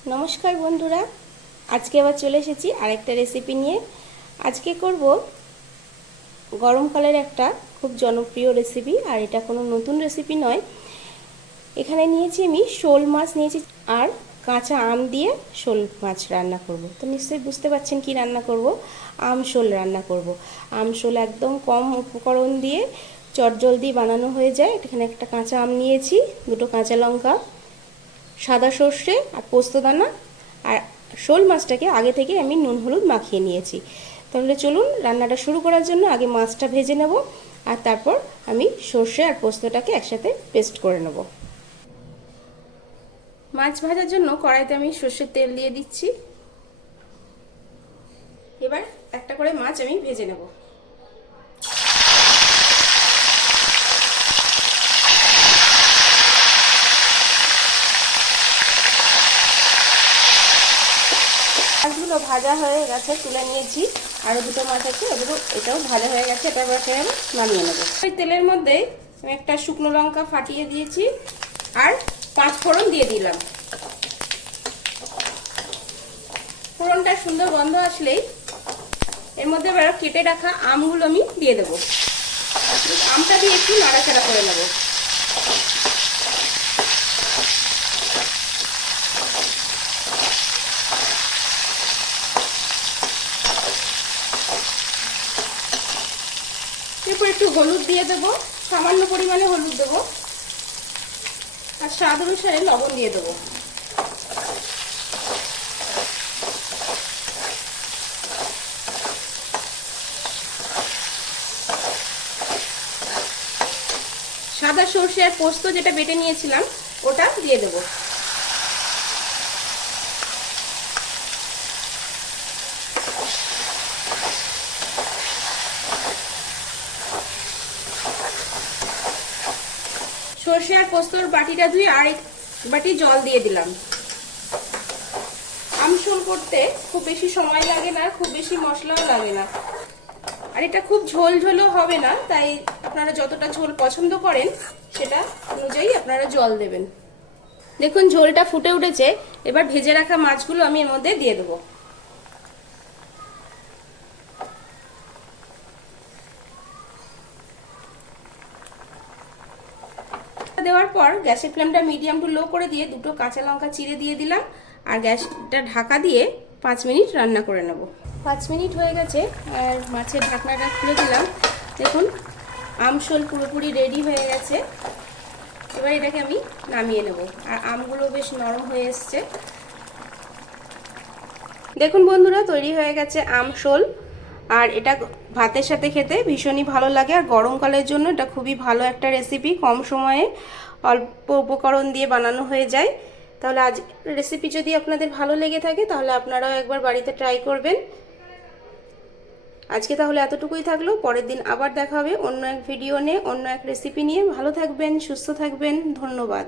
नमस्कार बंधुरा आज के आबार चले एसेছি आरेकटा रेसिपि निये। आज के करब गरमकालेर एकटा खूब जनप्रिय रेसिपि और एटा कोनो नतून रेसिपि नय। एखाने नियेछि आमि शोल माछ नियेछि और काँचा आम दिए शोल माछ रान्ना करब। तो निश्चयई बुझते पारछेन कि रान्ना करब, आम शोल रान्ना करब। आम शोल एकदम कम उपकरण दिए चटजलदी बानानो हये जाय। एखाने एकटा काँचा आम नियेछि, दुटो काँचा लंका, सादा सर्षे और पोस्तदाना और शोल माछटाके आगे थेके आमी नुन हलुद माखिए निएछि। ताहले चलुन रान्नाटा शुरू करार जन्य आगे माछटा भेजे नेब और तारपर आमी सर्षे और पोस्तटाके एकसाथे पेस्ट करे नेब। माछ भाजार जन्य कड़ाइते आमी सर्षेर तेल दिए दिচ্ছি। एबार एकटा करे माछ आमी भेजे नेब। মাছগুলো ভাজা হয়ে গেছে, তুলে নিয়েছি। আরো দুটো মাছ আছে, এটাও ভাজা হয়ে গেছে। এটা এবার আমি নামিয়ে নেব। ওই তেলের মধ্যে আমি একটা শুকনো লঙ্কা ফাটিয়ে দিয়েছি আর 5 ফোড়ন দিয়ে দিলাম। ফোড়নটা সুন্দর গন্ধ আসলেই এর মধ্যে এবার কেটে রাখা আমগুলো আমি দিয়ে দেব। আমটা দিয়ে একটু নাড়াচাড়া করে নেব। এরপর একটু হলুদ দিয়ে দেব, সামান্য পরিমাণে হলুদ দেব আর স্বাদ অনুসারে লবণ দিয়ে দেব। সাদা সরষে আর পোস্ত যেটা বেটে নিয়েছিলাম ওটা দিয়ে দেব। সরষে আর পোস্তর বাটিটা ধুয়ে আরেক বাটি জল দিয়ে দিলাম। আমশোল করতে খুব বেশি সময় লাগে না, খুব বেশি মশলাও লাগে না, আর এটা খুব ঝোল ঝোলও হবে না। তাই আপনারা যতটা ঝোল পছন্দ করেন সেটা অনুযায়ী আপনারা জল দেবেন। দেখুন ঝোলটা ফুটে উঠেছে। এবার ভেজে রাখা মাছগুলো আমি এর মধ্যে দিয়ে দেবো। দেওয়ার পর গ্যাসের ফ্লেমটা মিডিয়াম টু লো করে দিয়ে দুটো কাঁচা লঙ্কা চিড়ে দিয়ে দিলাম আর গ্যাসটা ঢাকা দিয়ে 5 মিনিট রান্না করে নেব। 5 মিনিট হয়ে গেছে আর মাছের ঢাকনাটা খুলে দিলাম। দেখুন আমশোল পুরোপুরি রেডি হয়ে গেছে। এবার এটাকে আমি নামিয়ে নেব। আর আমগুলো বেশ নরম হয়ে এসছে। দেখুন বন্ধুরা তৈরি হয়ে গেছে আমশোল। আর এটা ভাতের সাথে খেতে ভীষণই ভালো লাগে। আর গরমকালের জন্য এটা খুবই ভালো একটা রেসিপি, কম সময়ে অল্প উপকরণ দিয়ে বানানো হয়ে যায়। তাহলে আজ রেসিপি যদি আপনাদের ভালো লেগে থাকে তাহলে আপনারাও একবার বাড়িতে ট্রাই করবেন। আজকে তাহলে এতটুকুই থাকলো। পরের দিন আবার দেখা হবে অন্য এক ভিডিও নিয়ে, অন্য এক রেসিপি নিয়ে। ভালো থাকবেন, সুস্থ থাকবেন। ধন্যবাদ।